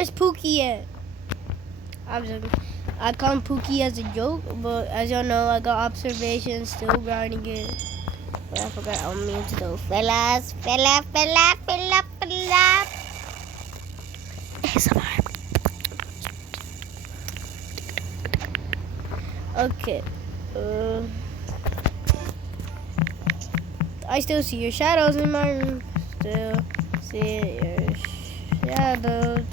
Where's Pookie at? I'm joking. I call Pookie as a joke, but as y'all know, I got observations, still grinding it. But I forgot I'm mute though. Fellas. ASMR. Okay. I still see your shadows in my room. Still see your shadows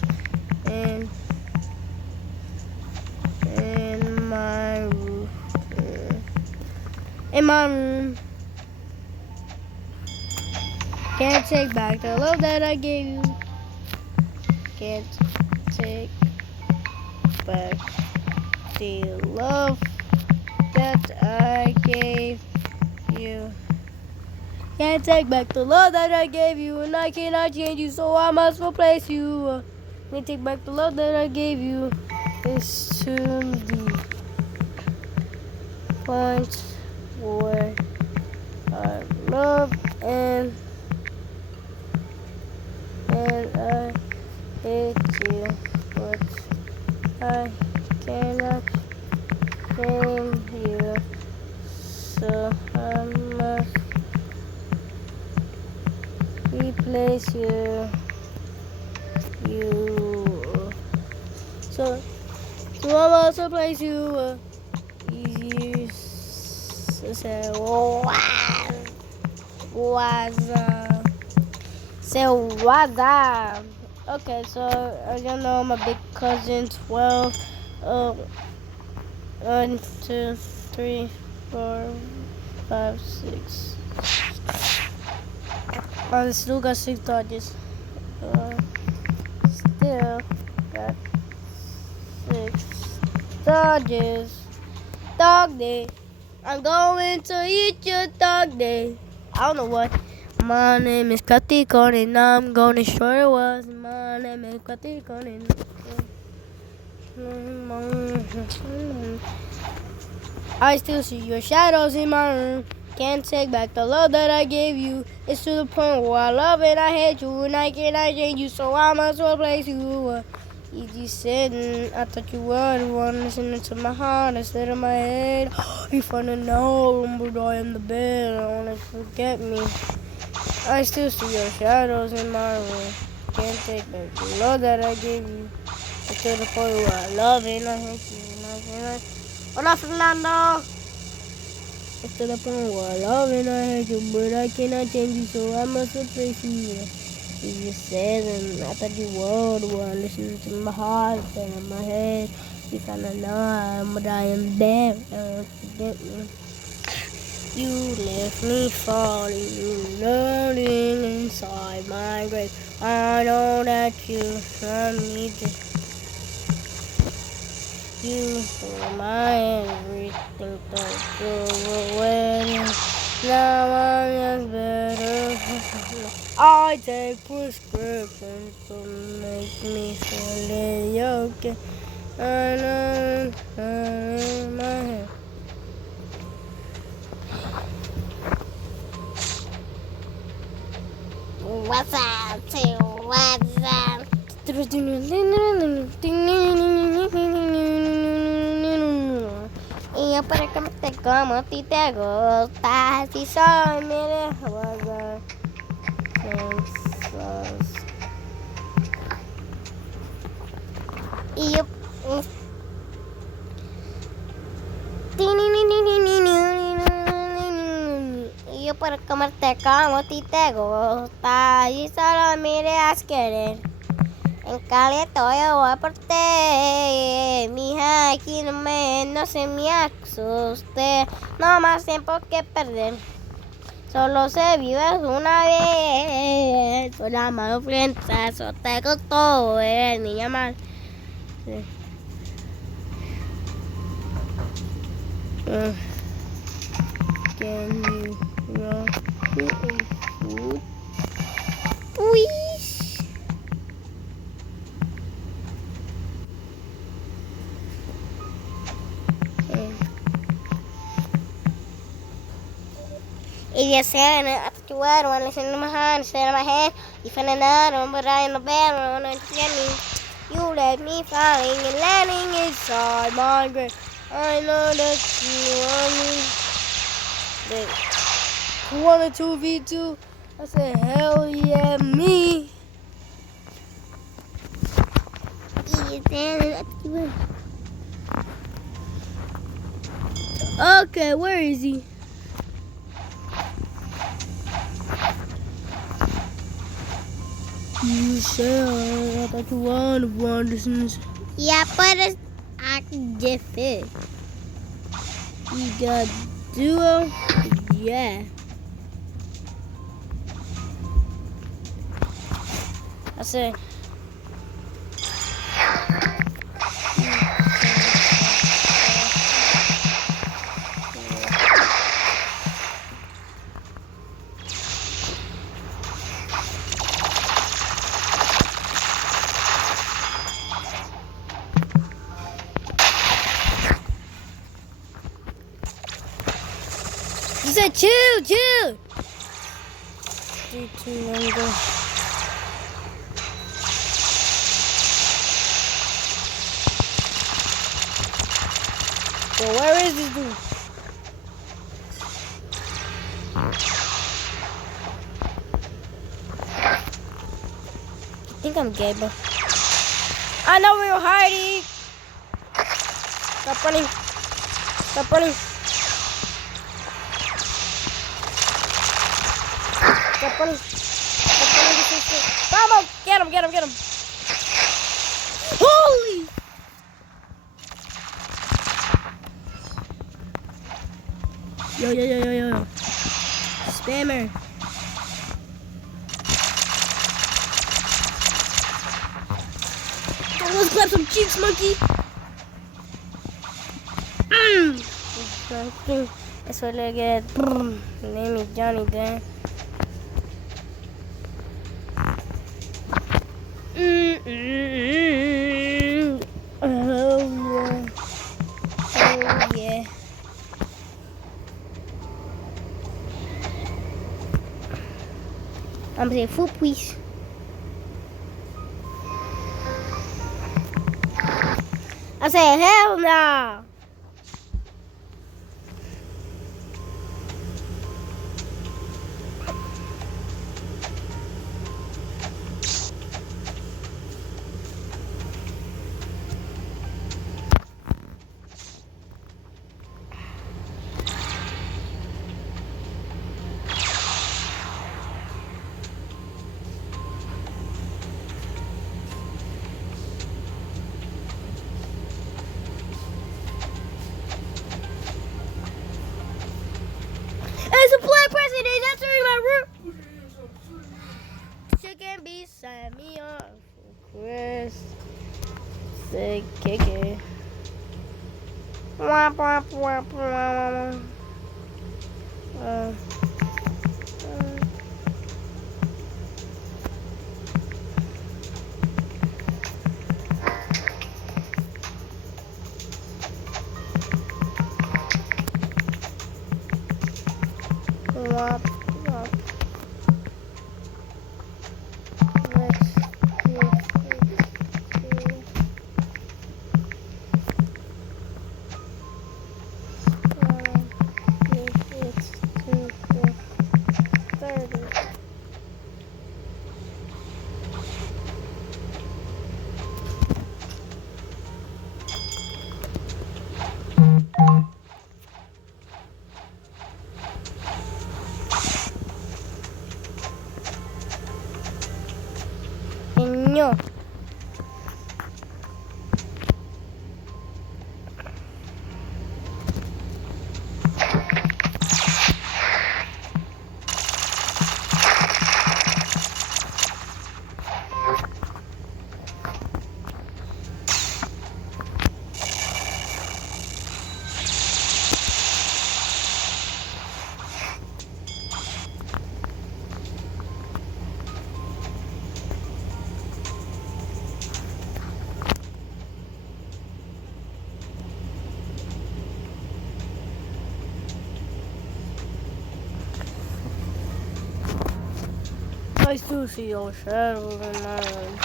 in my room. In my room. Can't take back the love that I gave you. Can't take back the love that I gave you. Can't take back the love that I gave you, and I cannot change you, so I must replace you. Can't take back the love that I gave you. It's to the point where I love and I hate you, but I cannot change you, so I must replace you. So I must replace you. You say what's up? Okay, so as you know, my big cousin 12. 1, 2, 3, 4, 5, 6. I still got 6 dodges. Still got 6 dodges. Dog day. I'm going to eat your dog day. I don't know what. My name is Cutty Conan. I'm gonna show it was. My name is Cutty Conan. I still see your shadows in my room. Can't take back the love that I gave you. It's to the point where I love and I hate you, and I cannot change you, so I must replace you. You said, I thought you were the one listening to my heart instead of my head. You finna know, but I am the bed. I wanna forget me. I still see your shadows in my room. Can't take back the love that I gave you. It's to the point where I love and I hate you, and I cannot. Hola, Fernando. It's to the point where I love and I hate you, but I cannot change you, so I must replace you. You said, and I thought you were the one listening to my heart instead of my head. You kinda know but I am there. Don't forget me. You left me falling, learning inside my grave. I know that you love me. You were my everything, don't go away. Now I'm just better. I take prescriptions to make me feel okay. I know in my head. What's up? What's up? Y yo para que te como a ti te gusta, si soy mi desguarda. Y yo para comerte como a ti te gusta y solo miras querer. En Caleta yo voy por ti, mija, aquí no se me asuste, no más tiempo que perder. Solo se vive una vez, una mano eso te costó, niña mal. Sí. Can you run food? Please. Y ya saben, actuar, van a hacer más instead of my head. Y finna but I in the bed, I don't know what You left me falling and landing inside my grave. I know that you want me. They wanted 2v2. I said, hell yeah, me. Okay, where is he? You said I thought you wanted Wandersons. Yeah, but it's active. You got duo? Yeah. I say. You said chill. 3, 2, 1, go. So where is this dude? I think I'm gay, but I know we were hiding. Stop running. Stop running. Stop running. Stop running. Come on. Get him. Holy. Yo. Spammer. Oh, let's clap some cheeks, monkey. Eso le get. Name is Johnny Dan. Oh yeah. I'm saying food, please. I said hell no. It's a black person. He's entering my room. Chicken beside me on Chris. Say kick it. Womp womp womp womp. Womp womp. No. I still see your shadows in my room.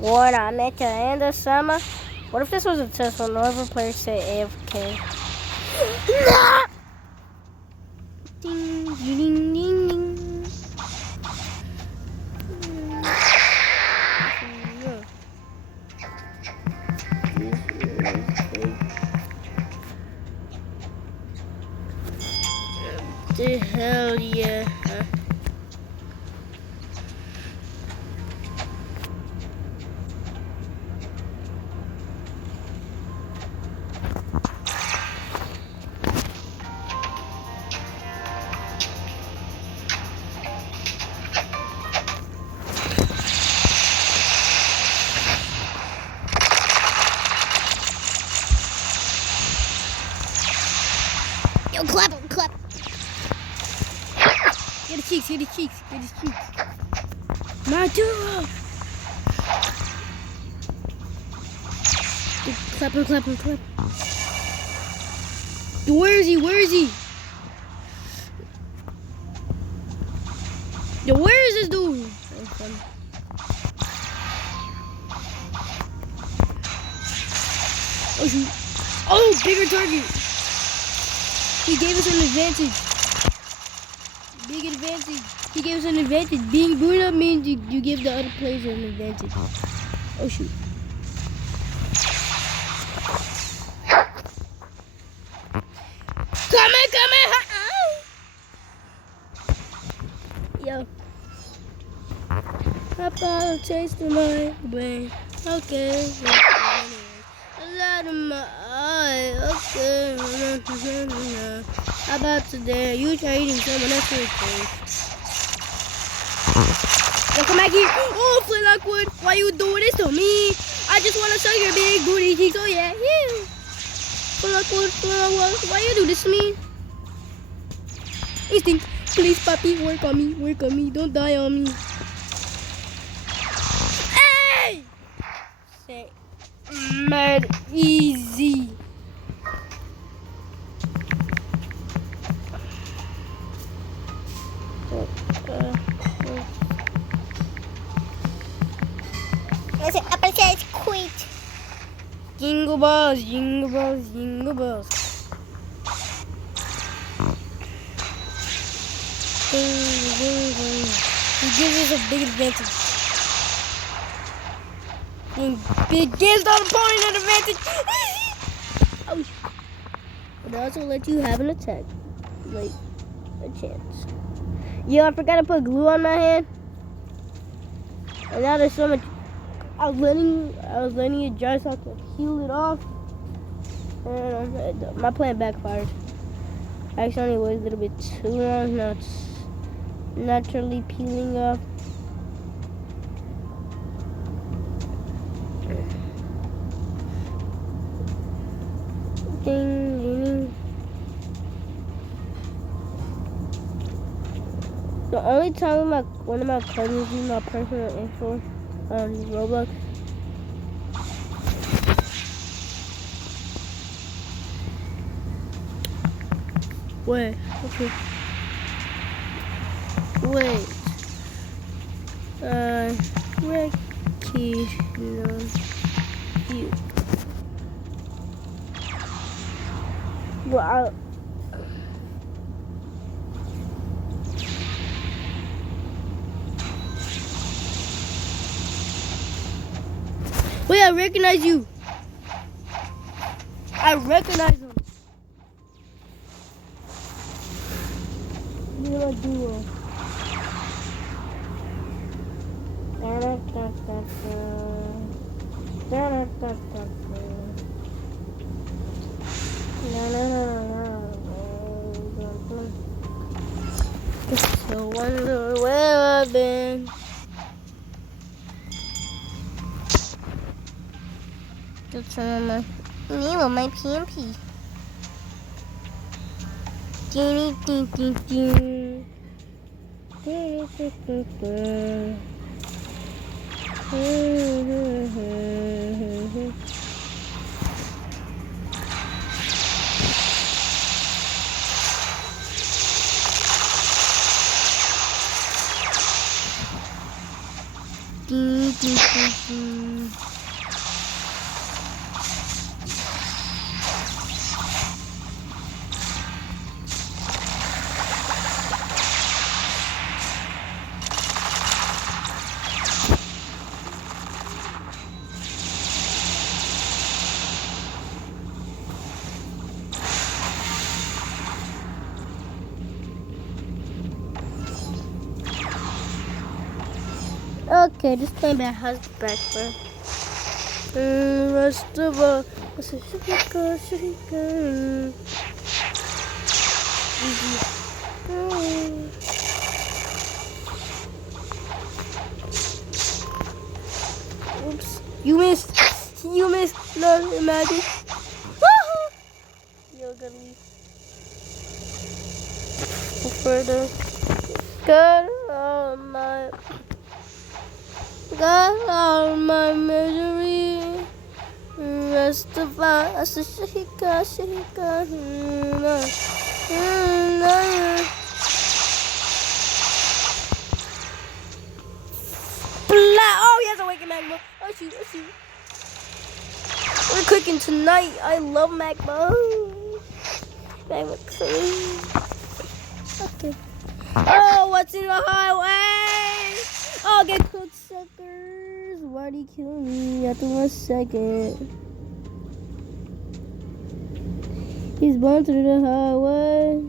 When I met you in the summer. What if this was a test when no other player say AFK? Ding, ding, ding, ding. The hell yeah. Yo, clap him, clap. Get his cheeks, get his cheeks, get his cheeks. Maduro! Clap him, clap him, clap. Where is he? Where is he? Yo, where is this dude? Oh shoot. Oh, bigger target. He gave us an advantage. Big advantage. He gave us an advantage. Being booted up means you give the other players an advantage. Oh shoot. Come in. Yo. I bought a taste of my brain. Okay. A lot of my eye. Okay. How about today? You try eating someone else's food. Yo, come back here. Oh, Flint Lockwood. Why you doing this to me? I just want to show your big booty cheeks. Oh, yeah. Flint Lockwood. Why you do this to me? Instinct. Please, Papi, work on me. Don't die on me. Hey! Say, mad easy. Listen, Apple says quit. Jingle balls, jingle balls, jingle balls. He gives us a big advantage. He gives the opponent an advantage. Oh, but it also lets you have an attack, like a chance. Yo, I forgot to put glue on my hand. And now there's so much. I was letting it dry so I could peel it off. And my plan backfired. I accidentally waited a little bit too long. Now it's naturally peeling off. Ding, ding. The only time one of my cousins used my personal info on Roblox. Wait, okay. Wait. Recreational view. Well, wait, I recognize you. I recognize him. You're a duo. So wonder where I've been. Just turn on me with my PMP. Ding, ding, ding, ding. Ding, ding, ding, ding. Ding, ding, ding, ding. Okay, this came back has background. Rest of all, shika. Oops, you missed. You missed. No, imagine. You're gonna leave. Further. God, all my misery. Rest of all, shika. Oh, he has a wicked magma. Oh shoot. We're cooking tonight. I love magma. Magma cream. Okay. Oh, what's in the highway? Oh, get cooked, suckers. Why'd he kill me after 1 second? He's born through the highway.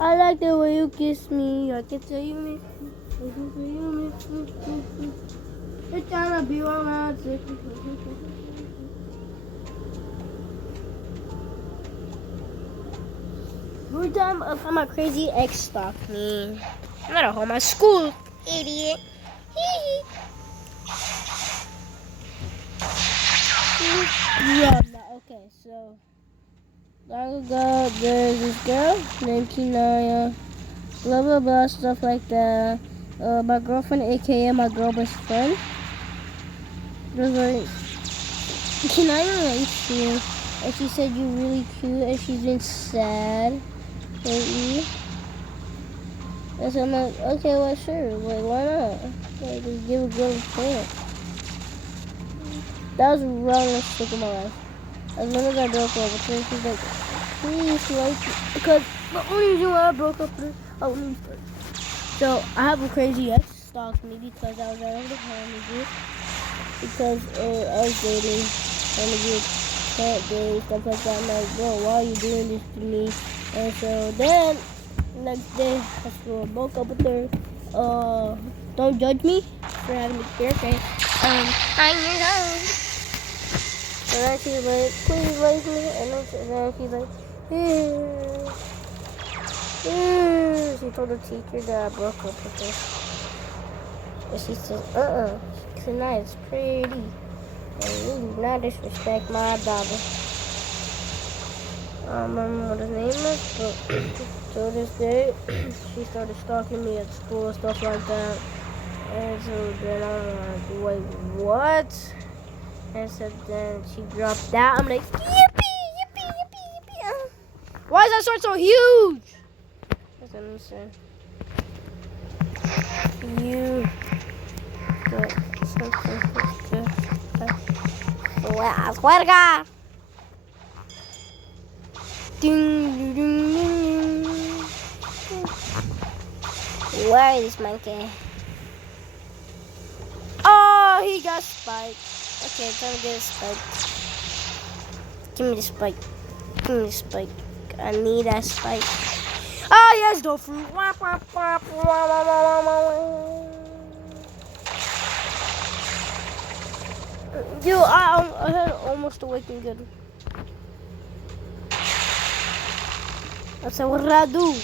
I like the way you kiss me. I can tell you miss me. It's trying to be romantic. Every time my crazy ex stalked me. I'm not at home at school, idiot. Yeah, okay, so long ago there's this girl named Kinaya, blah blah blah, stuff like that. My girlfriend, aka my girl best friend, was like, Kinaya likes you, and she said you're really cute, and she's been sad lately. And so I'm like, okay, well sure, like why not? Like just give a girl a chance. That was the wrongest mistake of my life. As soon as I broke up with her, she's like, please like it. Because the only reason why I broke up with her, let me start. So I have a crazy ex stalked me because I was out of the home because I was dating, trying to get cat days, stuff like that. I'm like, bro, why are you doing this to me? And so then next day I broke up with her. Don't judge me for having a clear face. 9 years old. And then she's like, please like me. And then she's like, she told the teacher that I broke up with her. And she said, tonight's pretty. And you do not disrespect my daughter. I don't remember what his name is, but to this day, she started stalking me at school and stuff like that. And so then I'm like, wait, what? And so then she dropped out. I'm like, yippee. Why is that sword so huge? That's what I'm saying. You got something good. Well, I swear to God. Ding, ding, ding. Where is this monkey? Oh, he got spiked. Okay, time to get a spike. Give me the spike. I need that spike. Oh, yes, the fruit. Yo, I had almost awakened good. I said, what did I do?